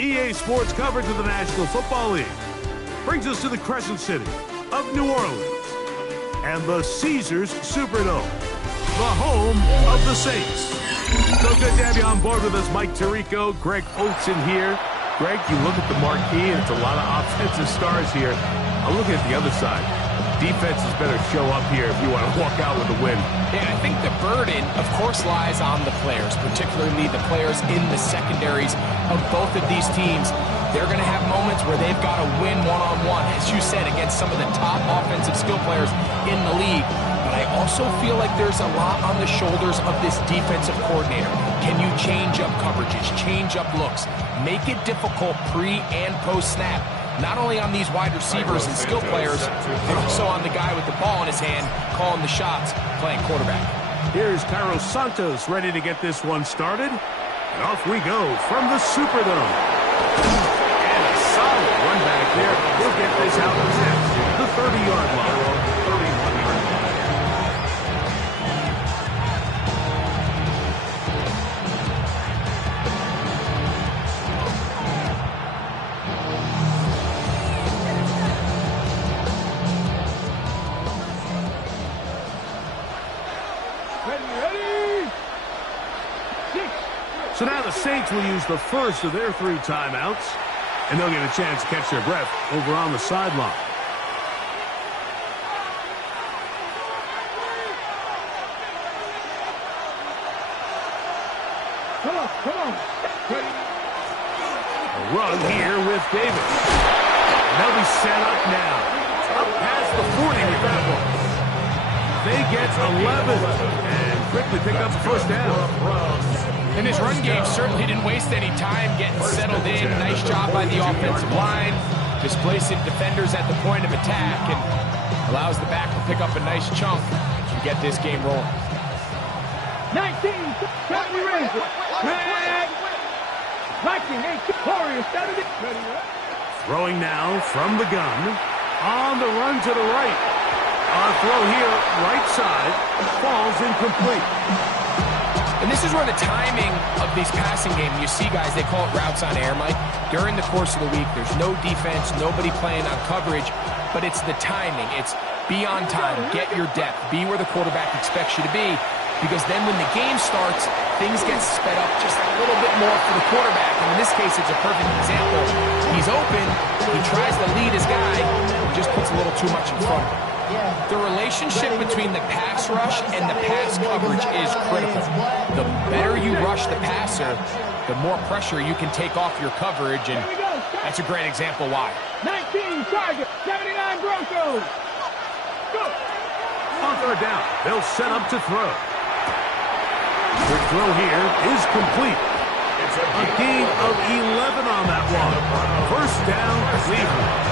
EA Sports coverage of the National Football League brings us to the Crescent City of New Orleans and the Caesars Superdome, the home of the Saints. So good to have you on board with us, Mike Tirico, Greg Oates in here. Greg, you look at the marquee, and it's a lot of offensive stars here. I'm looking at the other side. Defenses better show up here if you want to walk out with a win. Yeah, I think the burden, of course, lies on the players, particularly the players in the secondaries of both of these teams. They're going to have moments where they've got to win one-on-one, as you said, against some of the top offensive skill players in the league. But I also feel like there's a lot on the shoulders of this defensive coordinator. Can you change up coverages, change up looks, make it difficult pre- and post-snap? Not only on these wide receivers and skill players, but also on the guy with the ball in his hand, calling the shots, playing quarterback. Here's Cairo Santos ready to get this one started. And off we go from the Superdome. And a solid run back there. He'll get this out of the 30-yard line. 31-yard line. So now the Saints will use the first of their 3 timeouts, and they'll get a chance to catch their breath over on the sideline. Come on. A run here with Davis. And they'll be set up now. Up past the 40 with that one. They get 11 and quickly pick up the first down. And his run game certainly didn't waste any time getting settled in. Nice job by the offensive line, displacing defenders at the point of attack, and allows the back to pick up a nice chunk to get this game rolling. 19, Tony Ranger. Viking, 8, Warriors, 70. Throwing now from the gun. On the run to the right. Our throw here, right side, falls incomplete. And this is where the timing of these passing games, you see guys, they call it routes on air, Mike. During the course of the week, there's no defense, nobody playing on coverage, but it's the timing. It's be on time, get your depth, be where the quarterback expects you to be, because then when the game starts, things get sped up just a little bit more for the quarterback. And in this case, it's a perfect example. He's open, he tries to lead his guy, just puts a little too much in front of him. The relationship between the pass rush and the pass coverage is critical. The better you rush the passer, the more pressure you can take off your coverage, and that's a great example why. 19, Target, 79, Broncos. Go. On third down, they'll set up to throw. The throw here is complete. A gain of 11 on that one. First down, Cleveland.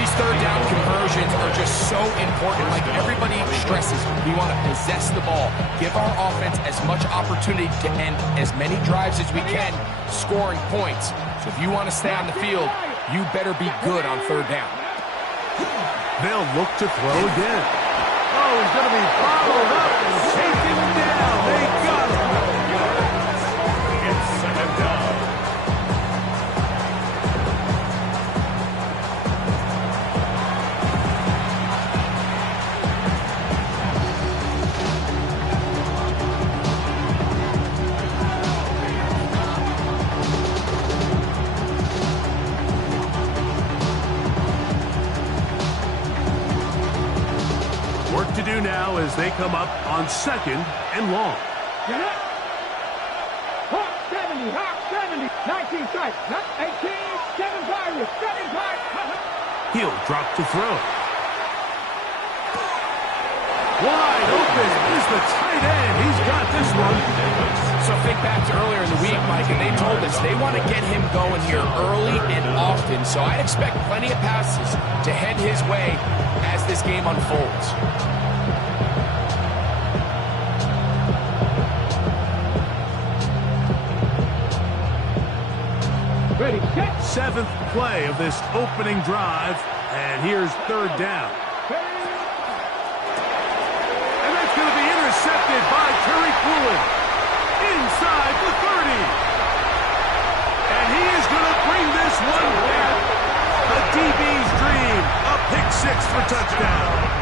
These third down conversions are just so important. Like everybody stresses, we want to possess the ball, give our offense as much opportunity to end as many drives as we can, scoring points. So if you want to stay on the field, you better be good on third down. They'll look to throw again. Oh, he's going to be followed up and taken down. They got him. It's second down. To do now as they come up on 2nd and long. Hawk 70, 19 strikes, 18, 7 Pirates, 7 Pirates. He'll drop to throw. Wide open is the tight end. He's got this one. So think back to earlier in the week, Mike, and they told us they want to get him going here early and often. So I'd expect plenty of passes to head his way as this game unfolds. Ready, set. 7th play of this opening drive, and here's third down. And that's going to be intercepted by Tariq Woolen inside the 30. And he is touchdown.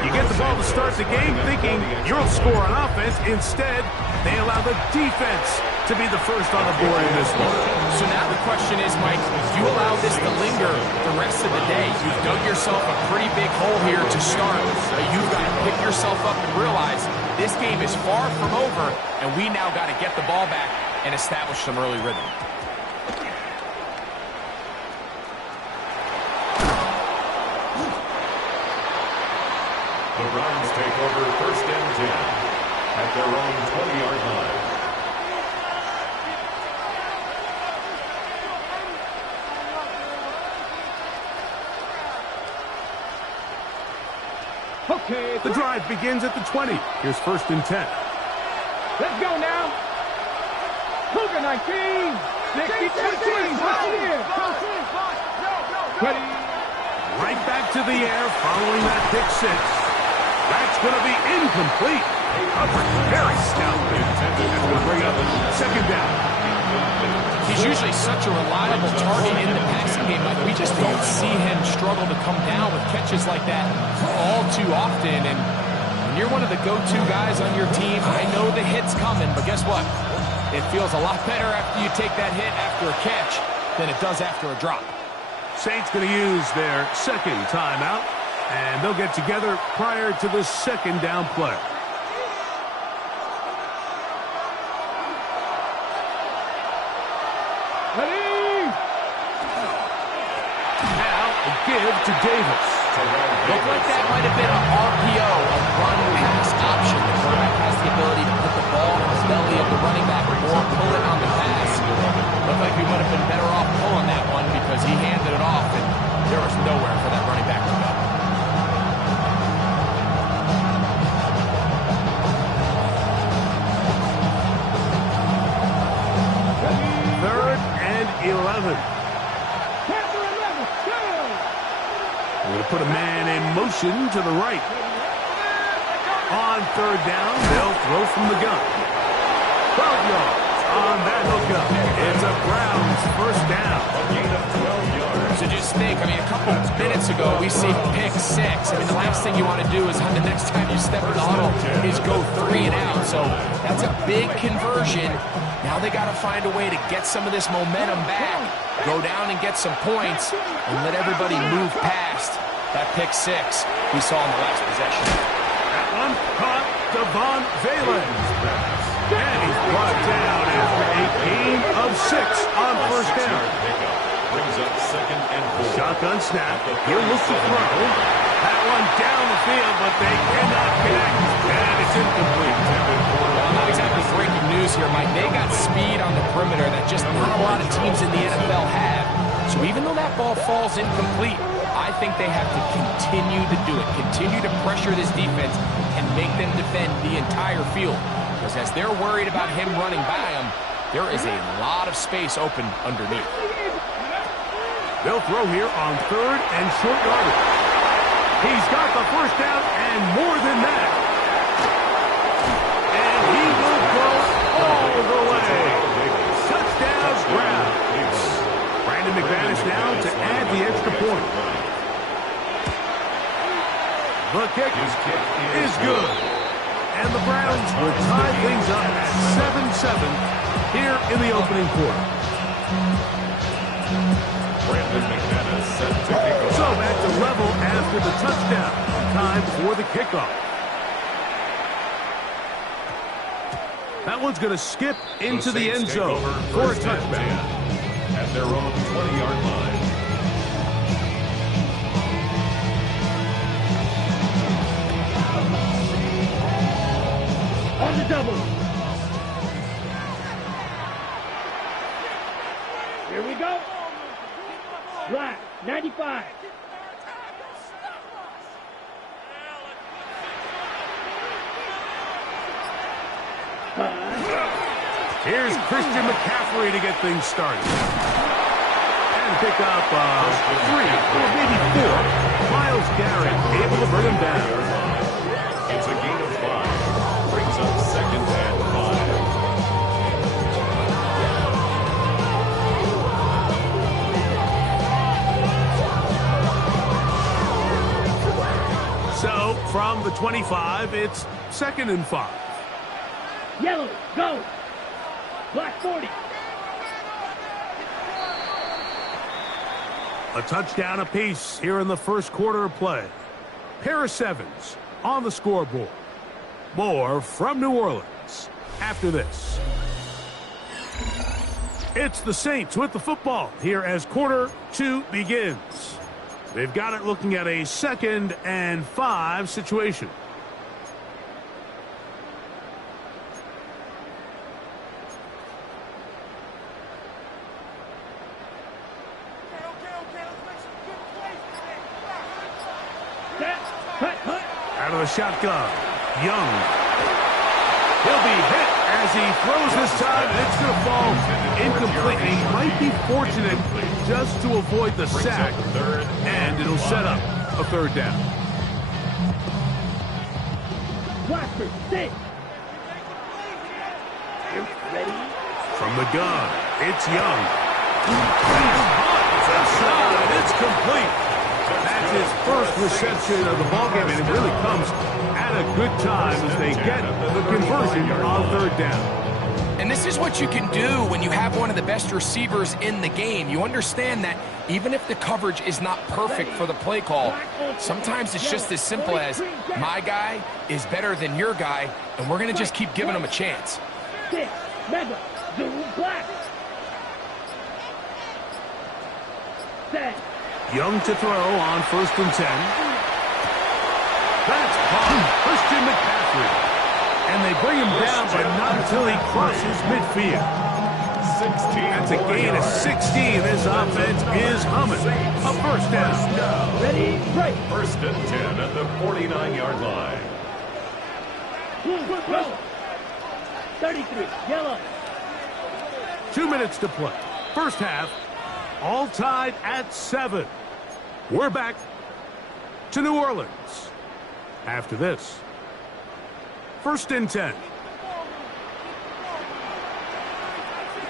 You get the ball to start the game thinking you'll score on offense. Instead, they allow the defense to be the first on the board in this one. So now the question is, Mike, if you allow this to linger the rest of the day, you've dug yourself a pretty big hole here to start. You've got to pick yourself up and realize this game is far from over, and we now got to get the ball back and establish some early rhythm. The Browns take over 1st and 10 at their own 20-yard line. Okay. The drive begins at the 20. Here's 1st and 10. Let's go now. Cougar 19. 16. Ready. Right back to the air following that pick six. That's going to be incomplete. A very stout pick. That's going to bring up 2nd down. He's usually such a reliable target in the passing game. Like, we just don't see him struggle to come down with catches like that all too often. And when you're one of the go-to guys on your team, I know the hit's coming, but guess what? It feels a lot better after you take that hit after a catch than it does after a drop. Saints going to use their 2nd timeout, and they'll get together prior to the 2nd down play. Ready. Now, a give to Davis. Looked like that might have been an RPO, a run-pass option. The quarterback has the ability to put the ball in the belly of the running back or pull it on the pass. Looked like we might have been better off pulling that one because he handed it off, and there was nowhere for that running back to go. 3rd and 11. We're going to put a man in motion to the right. On 3rd down, they'll throw from the gun. 12 yards on that hookup. It's a Browns 1st down. A gain of 12 yards. So just think, I mean, a couple minutes ago, we see pick six. I mean, the last thing you want to do is the next time you step in the huddle is go 3 and out. So that's a big conversion. Now they got to find a way to get some of this momentum back, go down and get some points, and let everybody move past that pick six we saw in the last possession. That one caught Devon Valens. And he's brought down after a gain of 6 on 1st down. Brings up 2nd and 4. Shotgun snap. He'll look to throw. That one down the field, but they cannot connect. And it's incomplete. Well, not exactly breaking news here, Mike. They got speed on the perimeter that just not a lot of teams in the NFL have. So even though that ball falls incomplete, I think they have to continue to do it. Continue to pressure this defense and make them defend the entire field. Because as they're worried about him running by them, there is a lot of space open underneath. They'll throw here on 3rd and short yardage. He's got the 1st down and more than that. And he will go all the way. Touchdown, Browns. Brandon McManus now to add the extra point. The kick is good. And the Browns will tie things up at 7-7 here in the opening quarter. Brandon McManus set to kick off. So back to level after the touchdown. Time for the kickoff. That one's going to skip into the end zone for a touchback. At their own 20-yard line. On the double. Here we go. Black, 95. Here's Christian McCaffrey to get things started. And pick up 3 or maybe 4. Myles Garrett able to bring him down. It's a gain of 5. Brings up 2nd and 5. So from the 25, it's 2nd and 5. Yellow, go. Black 40. A touchdown apiece here in the first quarter of play. Pair of 7s on the scoreboard. More from New Orleans after this. It's the Saints with the football here as quarter 2 begins. They've got it looking at a 2nd and 5 situation. Out of the shotgun, Young. He'll be hit as he throws this time, and it's going to fall incomplete. He might be fortunate just to avoid the sack, and it'll set up a 3rd down. Blaster, sit. Ready? From the gun, it's Young. It's outside. It's complete. That's his first reception of the ballgame, and it really comes at a good time as they get the conversion on 3rd down. And this is what you can do when you have one of the best receivers in the game. You understand that even if the coverage is not perfect for the play call, sometimes it's just as simple as my guy is better than your guy, and we're going to just keep giving him a chance. 6, mega, zoom, black. Set. Young to throw on 1st and 10. That's caught. Christian McCaffrey. And they bring him down, but not until he crosses midfield. 16. That's a gain of 16. This offense is humming. A 1st down. Ready, break. 1st and 10 at the 49-yard line. Go. 33, yellow. 2 minutes to play. First half, all tied at 7. We're back to New Orleans after this. 1st and 10.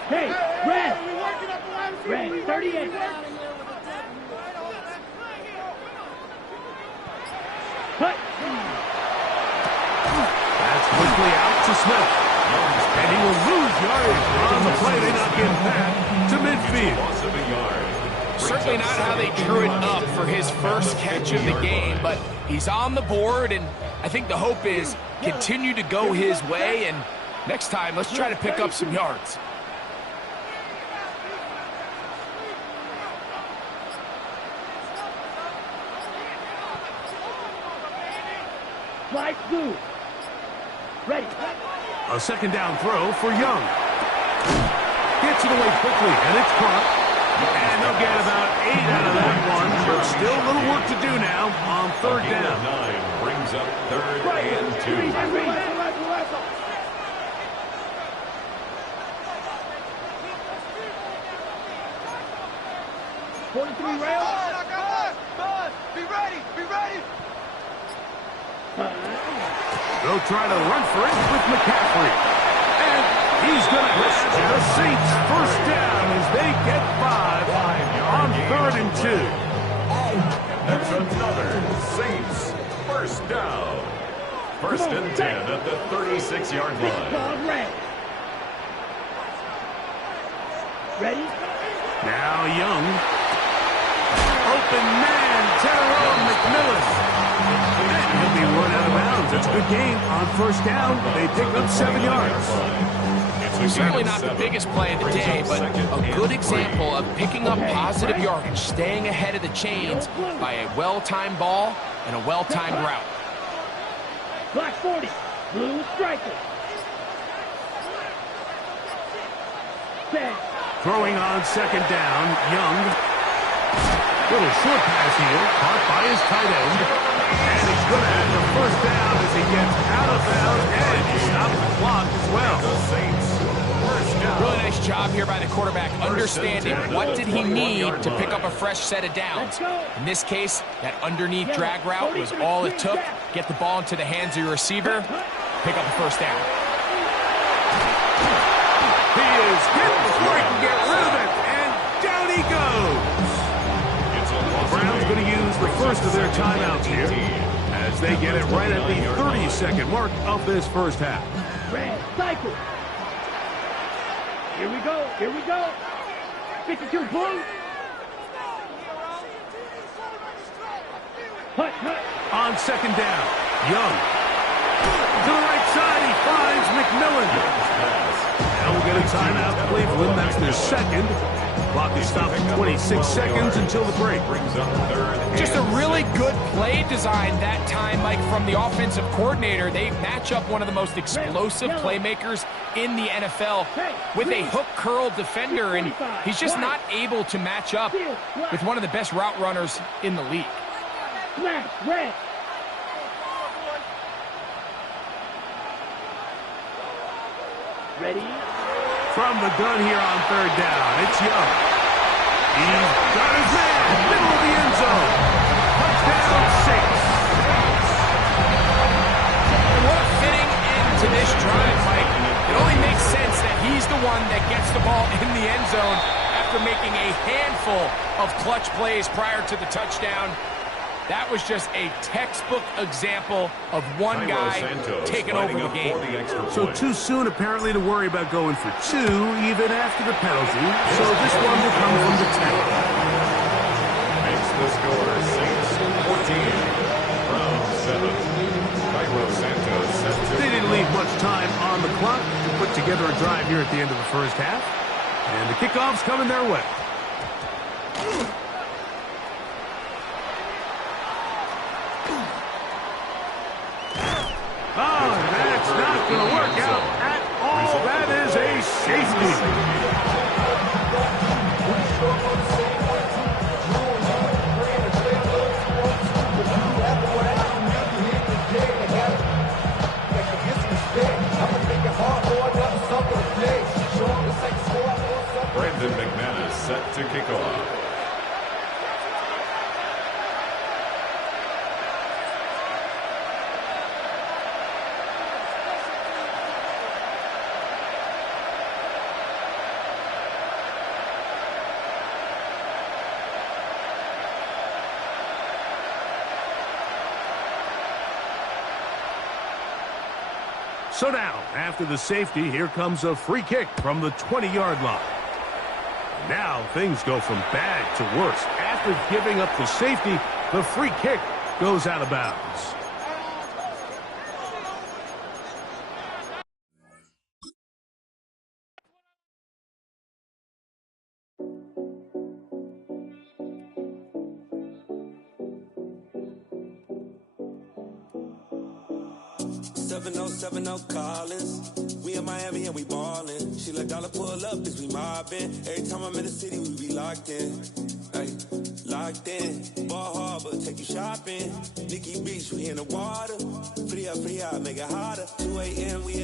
Hey, red. Red, 38. Cut. That's quickly out to Smith. And he will lose yardage on the play. They not get back to midfield. Loss of a yard. Certainly not how they drew it up for his first catch of the game, but he's on the board, and I think the hope is continue to go his way, and next time, let's try to pick up some yards. Flight blue. Ready. A 2nd down throw for Young. Gets it away quickly, and it's caught. And they'll get about 8 out of that one, but still a little work to do now on 3rd down. 9 brings up 3rd and 2. 43 rail. Be ready, be ready. They'll try to run for it with McCaffrey. And he's going to hit the Saints 1st down as they get 5 on 3rd and 2. That's another Saints 1st down. 1st and 10 at the 36-yard line. Ball red. Ready? Now Young. Open man, Tyrone McMillan. And he'll be run out of bounds. It's a good game on 1st down. They picked up 7 yards. Certainly not the biggest play of the day, but a good example of picking up positive yardage, staying ahead of the chains by a well-timed ball and a well-timed route. Black 40, blue striker. Set. Throwing on 2nd down, Young. Little short pass here, caught by his tight end. And he's going to have the 1st down as he gets out of bounds, and he stops the clock as well. The Saints 1st down. Really nice job here by the quarterback, understanding what did he need to pick up a fresh set of downs. In this case, that underneath drag route was all it took. Get the ball into the hands of your receiver, pick up a 1st down. He is hit before he can get rid of it, and down he goes. The Browns going to use the first of their timeouts here as They get it right at the 30-second mark of this first half. Red, cycle. Here we go. Here we go. 52 blue. Hut, hut. On second down, Young. To the right side, he finds McMillan. Now we'll get a timeout, Cleveland. That's their second. Clock is stopped at 26 seconds until the break. Just a really good play design that time, Mike, from the offensive coordinator. They match up one of the most explosive playmakers in the NFL with a hook curl defender, and he's just not able to match up with one of the best route runners in the league. Flash, red. Ready? From the gun here on third down, it's Young. He's got his man, middle of the end zone. Touchdown, Saints. What a fitting end to this drive, Mike. It only makes sense that he's the one that gets the ball in the end zone after making a handful of clutch plays prior to the touchdown. That was just a textbook example of one guy taking over the game. So too soon, apparently, to worry about going for two, even after the penalty. So this one will come from the 10. Makes the score Saints 14, Browns 7. Cairo Santos set to... They didn't leave much time on the clock to put together a drive here at the end of the first half. And the kickoff's coming their way. Oh, that's not going to work out at all. That is a safety. Brandon McManus set to kick off. So now, after the safety, here comes a free kick from the 20-yard line. Now things go from bad to worse. After giving up the safety, the free kick goes out of bounds. Collins. We in Miami and we ballin'. She let dollar pull up as we mobbin'. Every time I'm in the city, we be locked in. Ay, locked in. Ball Harbor, take you shopping. Nikki Beach, we in the water. Fria, make it hotter. 2 a.m. we in